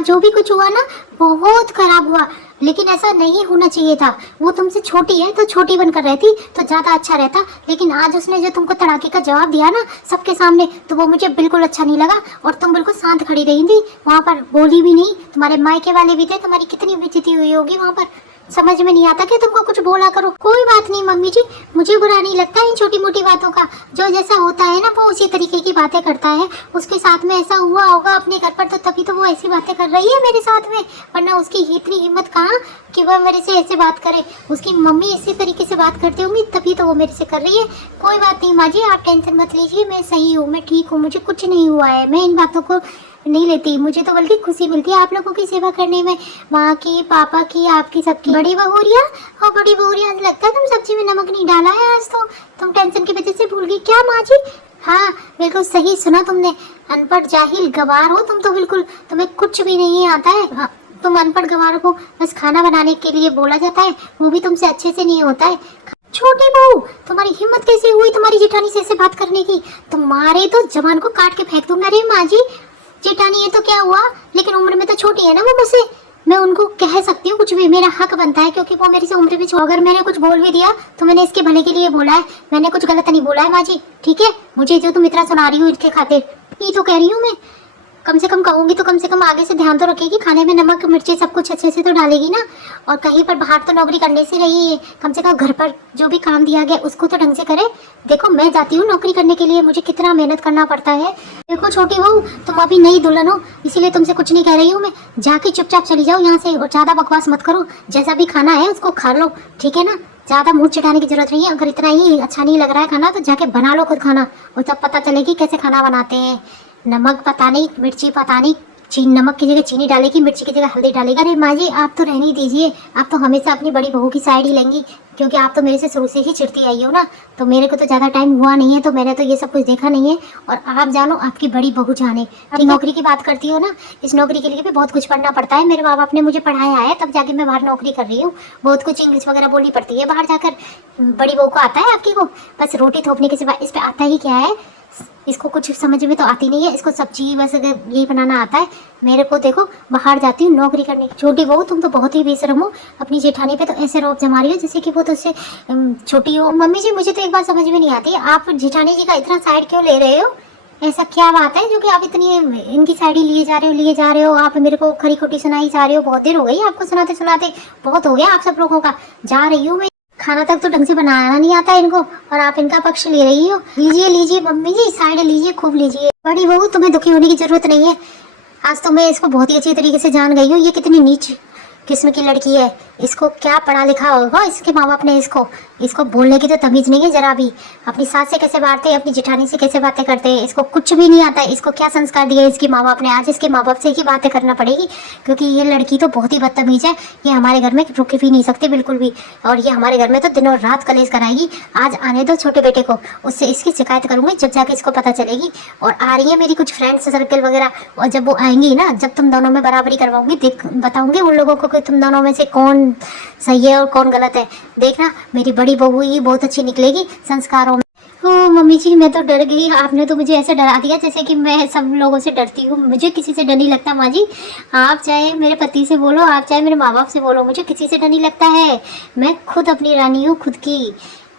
आज जो भी कुछ हुआ ना बहुत खराब हुआ, लेकिन ऐसा नहीं होना चाहिए था। वो तुमसे छोटी है तो छोटी बनकर रहती तो ज्यादा अच्छा रहता, लेकिन आज उसने जो तुमको तड़ाके का जवाब दिया ना सबके सामने, तो वो मुझे बिल्कुल अच्छा नहीं लगा। और तुम बिल्कुल शांत खड़ी रही थी वहां पर, बोली भी नहीं। तुम्हारे मायके वाले भी थे, तुम्हारी कितनी बेइज्जती हुई होगी वहां पर। समझ में नहीं आता कि तुमको कुछ बोला करो। कोई बात नहीं मम्मी जी, मुझे बुरा नहीं लगता इन छोटी मोटी बातों का। जो जैसा होता है ना वो उसी तरीके की बातें करता है। उसके साथ में ऐसा हुआ होगा अपने घर पर, तो तभी तो वो ऐसी बातें कर रही है मेरे साथ में, वरना उसकी इतनी हिम्मत कहाँ कि वह मेरे से ऐसे बात करे। उसकी मम्मी इसी तरीके से बात करती होंगी तभी तो वो मेरे से कर रही है। कोई बात नहीं माँ जी, आप टेंशन मत लीजिए, मैं सही हूँ, मैं ठीक हूँ, मुझे कुछ नहीं हुआ है। मैं इन बातों को नहीं लेती, मुझे तो बल्कि खुशी मिलती है आप लोगों की सेवा करने में, माँ की, पापा की, आपकी, सबकी। बड़ी बहुरिया, और बड़ी बहुरिया, लगता है तुम सब्जी में नमक नहीं डाला है आज तो, तुम टेंशन की वजह से भूल गई क्या माँ जी? हाँ बिल्कुल सही सुना तुमने, अनपढ़ जाहिल गवार हो तुम तो बिल्कुल, तुम्हें कुछ भी नहीं आता है। हाँ, तुम अनपढ़ गवार को बस खाना बनाने के लिए बोला जाता है, वो भी तुमसे अच्छे से नहीं होता है। छोटी बहू, तुम्हारी हिम्मत कैसे हुई तुम्हारी जेठानी से ऐसे बात करने की? तुम्हारे तो जबान को काट के फेंक दूंगा रे माँ जी। जेठानी है तो क्या हुआ, लेकिन उम्र में तो छोटी है ना वो मुझसे। मैं उनको कह सकती हूँ कुछ भी, मेरा हक बनता है, क्योंकि वो मेरी से उम्र में छोटी। अगर मैंने कुछ बोल भी दिया तो मैंने इसके भले के लिए बोला है, मैंने कुछ गलत नहीं बोला है माँ जी, ठीक है? मुझे जो तुम इतना सुना रही हो इसके खातिर, ये तो कह रही हूँ मैं। कम से कम कहूंगी तो कम से कम आगे से ध्यान तो रखेगी, खाने में नमक मिर्ची सब कुछ अच्छे से तो डालेगी ना। और कहीं पर बाहर तो नौकरी करने से रही है, कम से कम घर पर जो भी काम दिया गया उसको तो ढंग से करे। देखो मैं जाती हूँ नौकरी करने के लिए, मुझे कितना मेहनत करना पड़ता है। देखो छोटी बहू, तुम अभी नई दुल्हन हो, इसीलिए तुमसे कुछ नहीं कह रही हूँ मैं। जाके चुपचाप चली जाओ यहाँ से, और ज्यादा बकवास मत करो। जैसा भी खाना है उसको खा लो, ठीक है ना? ज्यादा मुंह चिढ़ाने की जरूरत नहीं है। अगर इतना ही अच्छा नहीं लग रहा है खाना तो जाके बना लो खुद खाना, और तब पता चलेगी कैसे खाना बनाते हैं। नमक पता नहीं, मिर्ची पता नहीं, चीनी, नमक की जगह चीनी डालेगी, मिर्ची की जगह हल्दी डालेगी। अरे माँ जी आप तो रहने ही दीजिए, आप तो हमेशा अपनी बड़ी बहू की साइड ही लेंगी, क्योंकि आप तो मेरे से शुरू से ही चिढ़ती आई हो ना। तो मेरे को तो ज़्यादा टाइम हुआ नहीं है, तो मैंने तो ये सब कुछ देखा नहीं है। और आप जानो, आपकी बड़ी बहू जाने। आप नौकरी की बात करती हो ना, इस नौकरी के लिए भी बहुत कुछ पढ़ना पड़ता है। मेरे माँ बाप ने मुझे पढ़ाया है, तब जाके मैं बाहर नौकरी कर रही हूँ। बहुत कुछ इंग्लिश वगैरह बोलनी पड़ती है बाहर जाकर। बड़ी बहू को आता है आपकी को? बस रोटी थोपने के सिवा इस पे आता ही क्या है? इसको कुछ समझ में तो आती नहीं है, इसको सब्जी बस यही बनाना आता है। मेरे को देखो, बाहर जाती हूँ नौकरी करने। छोटी बहू तुम तो बहुत ही बेशरम हो, अपनी जेठानी पे तो ऐसे रौब जमा रही हो जैसे कि वो तो उससे छोटी हो। मम्मी जी मुझे तो एक बात समझ में नहीं आती, आप जेठानी जी का इतना साइड क्यों ले रहे हो? ऐसा क्या बात है जो कि आप इतनी इनकी साइड ही लिए जा रहे हो? आप मेरे को खरी खोटी सुनाई जा रहे हो, बहुत देर हो गई आपको सुनाते सुनाते, बहुत हो गया आप सब लोगों का। जा रही हूँ मैं, खाना तक तो ढंग से बनाना नहीं आता इनको, और आप इनका पक्ष ले रही हो। लीजिए लीजिए मम्मी जी, साइड लीजिए, खूब लीजिए। बड़ी बहू तुम्हें दुखी होने की जरूरत नहीं है, आज तो मैं इसको बहुत ही अच्छी तरीके से जान गई हूँ, ये कितनी नीच किस्म की लड़की है। इसको क्या पढ़ा लिखा होगा इसके माँ बाप ने, इसको बोलने की तो तमीज नहीं है जरा भी। अपनी सास से कैसे बातें हैं, अपनी जेठानी से कैसे बातें करते हैं, इसको कुछ भी नहीं आता है। इसको क्या संस्कार दिए इसके माँ बाप ने? आज इसके माँ बाप से ही बातें करना पड़ेगी, क्योंकि ये लड़की तो बहुत ही बदतमीज है। ये हमारे घर में रुक भी नहीं सकती बिल्कुल भी, और ये हमारे घर में तो दिनों रात कलेश कराएगी। आज आने दो छोटे बेटे को, उससे इसकी शिकायत करूंगी जब जाके इसको पता चलेगी। और आ रही है मेरी कुछ फ्रेंड्स सर्कल वगैरह, और जब वो आएंगी ना, जब तुम दोनों में बराबरी करवाऊंगी, बताऊंगी उन लोगों को कि तुम दोनों में से कौन सही है और कौन गलत है। देखना मेरी बड़ी बहू ही बहुत अच्छी निकलेगी संस्कारों में। ओ मम्मी जी मैं तो डर गई, आपने तो मुझे ऐसे डरा दिया जैसे कि मैं सब लोगों से डरती हूँ। मुझे किसी से डर नहीं लगता माँ जी, आप चाहे मेरे पति से बोलो, आप चाहे मेरे माँ बाप से बोलो, मुझे किसी से डर नहीं लगता है। मैं खुद अपनी रानी हूँ खुद की,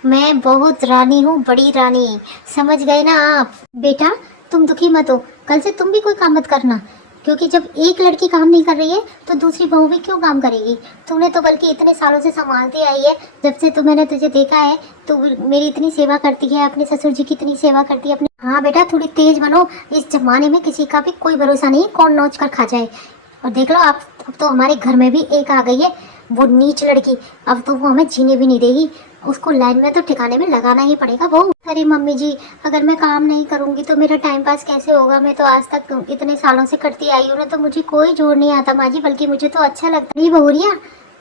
मैं बहुत रानी हूँ, बड़ी रानी। समझ गए ना आप? बेटा तुम दुखी मत हो, कल से तुम भी कोई काम मत करना, क्योंकि जब एक लड़की काम नहीं कर रही है तो दूसरी बहू भी क्यों काम करेगी? तूने तो बल्कि इतने सालों से संभालती आई है, जब से मैंने तुझे देखा है तो मेरी इतनी सेवा करती है, अपने ससुर जी की इतनी सेवा करती है अपने। हाँ बेटा थोड़ी तेज बनो, इस जमाने में किसी का भी कोई भरोसा नहीं, कौन नोच कर खा जाए। और देख लो आप, अब तो हमारे घर में भी एक आ गई है, वो नीच लड़की, अब तो वो हमें जीने भी नहीं देगी। उसको लाइन में तो ठिकाने में लगाना ही पड़ेगा बहू। अरे मम्मी जी अगर मैं काम नहीं करूंगी तो मेरा टाइम पास कैसे होगा? मैं तो आज तक इतने सालों से करती आई हूँ ना, तो मुझे कोई जोर नहीं आता माँ जी, बल्कि मुझे तो अच्छा लगता है। बहुरिया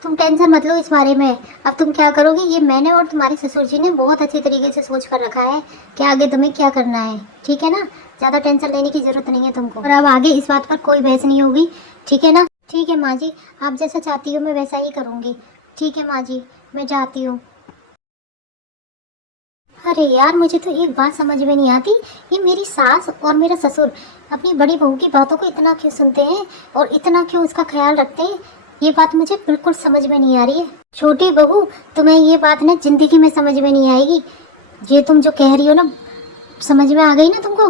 तुम टेंशन मत लो इस बारे में, अब तुम क्या करोगे ये मैंने और तुम्हारे ससुर जी ने बहुत अच्छी तरीके से सोच कर रखा है कि आगे तुम्हें क्या करना है, ठीक है ना? ज़्यादा टेंशन लेने की जरूरत नहीं है तुमको, और अब आगे इस बात पर कोई बहस नहीं होगी, ठीक है ना? ठीक है माँ जी, आप जैसा चाहती हो मैं वैसा ही करूँगी। ठीक है माँ जी, मैं जाती हूँ। अरे यार, मुझे तो एक बात समझ में नहीं आती, ये मेरी सास और मेरा ससुर अपनी बड़ी बहू की बातों को इतना क्यों सुनते हैं और इतना क्यों उसका ख्याल रखते हैं। ये बात मुझे बिल्कुल समझ में नहीं आ रही है। छोटी बहू, तुम्हें ये बात ना जिंदगी में समझ में नहीं आएगी। ये तुम जो कह रही हो ना, समझ में आ गई ना तुमको।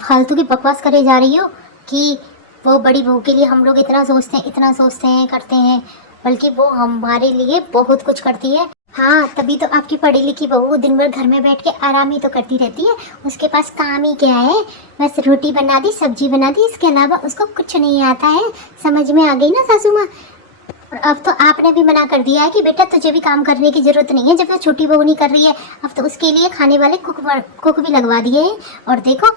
फालतू की बकवास करे जा रही हो कि वो बड़ी बहू के लिए हम लोग इतना सोचते हैं, इतना सोचते हैं, करते हैं, बल्कि वो हमारे लिए बहुत कुछ करती है। हाँ, तभी तो आपकी पढ़ी लिखी बहू दिन भर घर में बैठ के आराम ही तो करती रहती है। उसके पास काम ही क्या है, बस रोटी बना दी, सब्जी बना दी, इसके अलावा उसको कुछ नहीं आता है। समझ में आ गई ना सासू माँ। और अब तो आपने भी मना कर दिया है कि बेटा तुझे भी काम करने की जरूरत नहीं है, जब वो छोटी बहू नहीं कर रही है। अब तो उसके लिए खाने वाले कुक भी लगवा दिए हैं। और देखो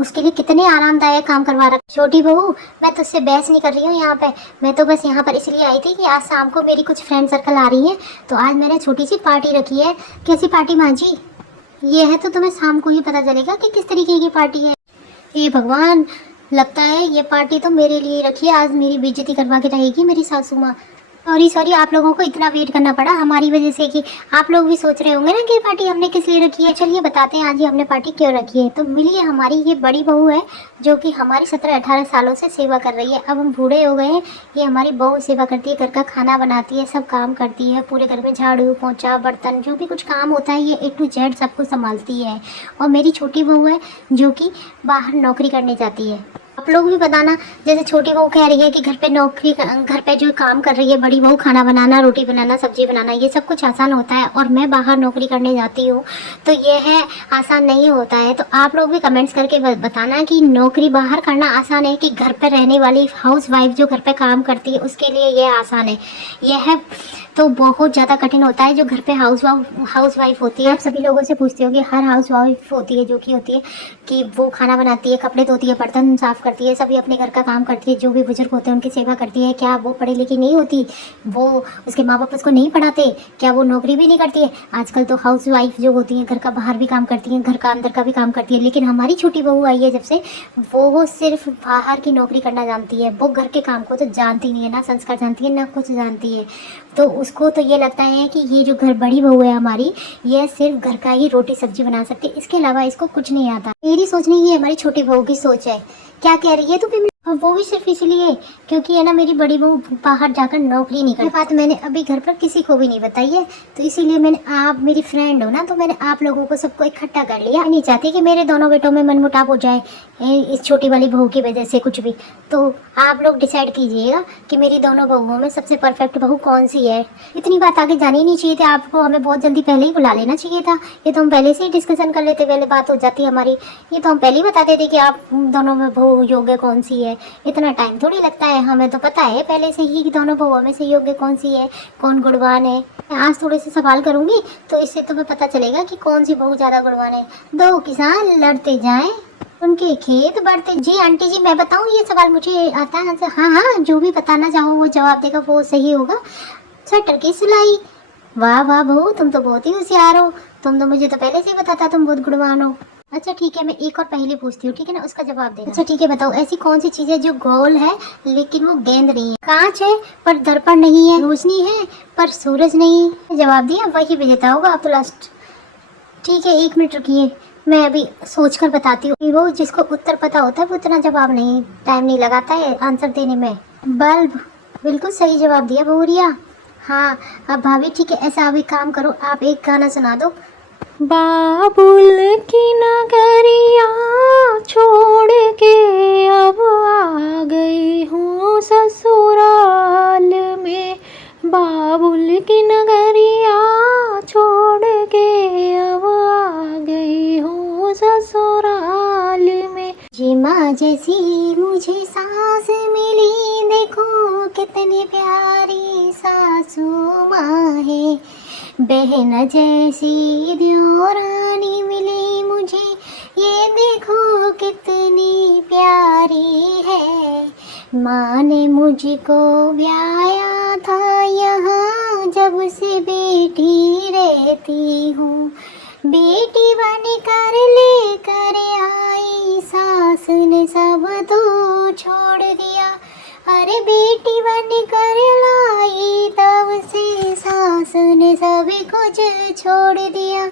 उसके लिए कितने आरामदायक काम करवा रखे। छोटी बहू, मैं तुझसे बहस नहीं कर रही हूँ यहाँ पे। मैं तो बस यहाँ पर इसलिए आई थी कि आज शाम को मेरी कुछ फ्रेंड सर्कल आ रही है, तो आज मैंने छोटी सी पार्टी रखी है। कैसी पार्टी माँ जी? ये है तो तुम्हें शाम को ही पता चलेगा कि किस तरीके की पार्टी है। हे भगवान, लगता है ये पार्टी तो मेरे लिए रखी है। आज मेरी बेइज्जती करवा के रहेगी मेरी सासू माँ। सॉरी, आप लोगों को इतना वेट करना पड़ा हमारी वजह से, कि आप लोग भी सोच रहे होंगे ना कि ये पार्टी हमने किस लिए रखी है। चलिए बताते हैं आज ये हमने पार्टी क्यों रखी है। तो मिलिए, हमारी ये बड़ी बहू है जो कि हमारी 17-18 सालों से सेवा कर रही है। अब हम बूढ़े हो गए हैं, ये हमारी बहू सेवा करती है, घर का खाना बनाती है, सब काम करती है, पूरे घर में झाड़ू पोंछा बर्तन जो भी कुछ काम होता है ये A to Z सब कुछ संभालती है। और मेरी छोटी बहू है जो कि बाहर नौकरी करने जाती है। आप लोग भी बताना, जैसे छोटी बहू कह रही है कि घर पे जो काम कर रही है बड़ी बहू, खाना बनाना, रोटी बनाना, सब्जी बनाना, ये सब कुछ आसान होता है, और मैं बाहर नौकरी करने जाती हूँ तो ये है आसान नहीं होता है। तो आप लोग भी कमेंट्स करके बताना कि नौकरी बाहर करना आसान है कि घर पर रहने वाली हाउस वाइफ जो घर पे काम करती है उसके लिए ये आसान है। यह है तो बहुत ज़्यादा कठिन होता है जो घर पे हाउस वाइफ होती है। आप सभी लोगों से पूछते हो कि हर हाउस वाइफ होती है जो कि होती है कि वो खाना बनाती है, कपड़े धोती है, बर्तन साफ करती है, सभी अपने घर का काम करती है, जो भी बुजुर्ग होते हैं उनकी सेवा करती है। क्या वो पढ़ी लिखी नहीं होती? वो उसके माँ बाप उसको नहीं पढ़ाते? क्या वो नौकरी भी नहीं करती है? आजकल तो हाउस वाइफ जो होती है घर का बाहर भी काम करती हैं, घर का अंदर का भी काम करती है। लेकिन हमारी छोटी बहू आई है जब से, वो सिर्फ बाहर की नौकरी करना जानती है, वो घर के काम को तो जानती नहीं है, ना संस्कार जानती है ना कुछ जानती है। तो उसको तो ये लगता है कि ये जो घर बड़ी बहू है हमारी, ये सिर्फ घर का ही रोटी सब्जी बना सकती है, इसके अलावा इसको कुछ नहीं आता। मेरी सोच नहीं, ये हमारी छोटी बहू की सोच है। क्या कह रही है तू भी? वो भी सिर्फ इसलिए क्योंकि है ना मेरी बड़ी बहू बाहर जाकर नौकरी नहीं करती। बात मैंने अभी घर पर किसी को भी नहीं बताई है, तो इसीलिए मैंने, आप मेरी फ्रेंड हो ना, तो मैंने आप लोगों को सबको इकट्ठा कर लिया। नहीं चाहती कि मेरे दोनों बेटों में मनमुटाव हो जाए इस छोटी वाली बहू की वजह से कुछ भी। तो आप लोग डिसाइड कीजिएगा कि मेरी दोनों बहुओं में सबसे परफेक्ट बहू कौन सी है। इतनी बात आगे जानी नहीं चाहिए थी आपको, हमें बहुत जल्दी पहले ही बुला लेना चाहिए था। ये तो हम पहले से ही डिस्कशन कर लेते, पहले बात हो जाती हमारी। ये तो हम पहले ही बताते थे कि आप दोनों में बहू योग्य कौन सी है। इतना टाइम थोड़ी लगता है, हमें तो पता है पहले से ही कि दोनों बहुओं में से योग्य कौन सी है, कौन गुणवान है। आज थोड़े से सवाल करूंगी तो इससे तुम्हें पता चलेगा कि कौन सी बहू ज्यादा गुणवान है। दो किसान लड़ते जाएं, उनके खेत बढ़ते। जी आंटी जी, मैं बताऊं, ये सवाल मुझे आता है। हाँ हाँ, जो भी बताना चाहो वो जवाब देगा, वो सही होगा। स्वेटर की सिलाई। वाह वाह बहू, तुम तो बहुत ही होशियार हो। तुम तो मुझे तो पहले से ही पता था तुम बहुत गुणवान हो। अच्छा ठीक है, मैं एक और पहेली पूछती हूँ, ठीक है ना, उसका जवाब देना। अच्छा ठीक है, बताओ ऐसी कौन सी चीज है जो गोल है लेकिन वो गेंद नहीं है, कांच है पर दर्पण नहीं है, रोशनी है पर सूरज नहीं। जवाब दिया, वही विजेता होगा आप तो लास्ट। ठीक है, 1 मिनट रुकिए, मैं अभी सोचकर बताती हूँ। वो जिसको उत्तर पता होता है वो इतना जवाब नहीं, टाइम नहीं लगाता है आंसर देने में। बल्ब। बिल्कुल सही जवाब दिया बहुरिया। हाँ अब भाभी ठीक है, ऐसा अभी काम करो, आप एक गाना सुना दो। बाबुल की नगरिया छोड़ के अब आ गई हूँ ससुराल में। बाबुल की नगरिया छोड़ के अब आ गई हूँ ससुराल में। जी माँ जैसी मुझे सास मिली, देखो कितनी प्यारी सासू माँ है। बहन जैसी देवरानी मिली मुझे, ये देखो कितनी प्यारी है। माँ ने मुझको ब्याया था यहाँ, जब से बेटी रहती हूँ। बेटी बन कर ले कर आई, सास ने सब तो छोड़ दिया। अरे बेटी बन कर लाई, तब से सास ने सब कुछ छोड़ दिया।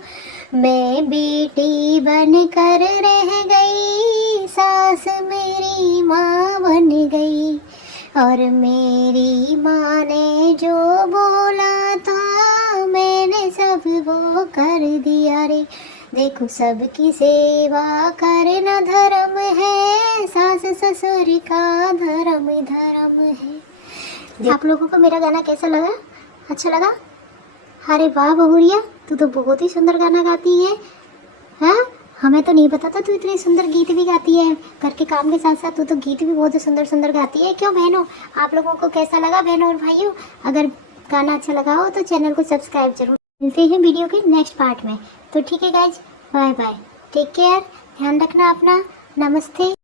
मैं बेटी बन कर रह गई, सास मेरी माँ बन गई, और मेरी माँ ने जो बोला था मैंने सब वो कर दिया रे। देखो सबकी सेवा करना धर्म है, सास ससुर का धर्म धर्म है। आप लोगों को मेरा गाना कैसा लगा? अच्छा लगा? अरे वाह बहुरिया, तू तो बहुत ही सुंदर गाना गाती है। हाँ, हमें तो नहीं पता था तू इतने सुंदर गीत भी गाती है। घर के काम के साथ साथ तू तो गीत भी बहुत सुंदर सुंदर गाती है। क्यों बहनों, आप लोगों को कैसा लगा बहनों और भाइयों? अगर गाना अच्छा लगा हो तो चैनल को सब्सक्राइब जरूर। मिलते हैं वीडियो के नेक्स्ट पार्ट में। तो ठीक है guys, bye bye, take care, ध्यान रखना अपना। नमस्ते।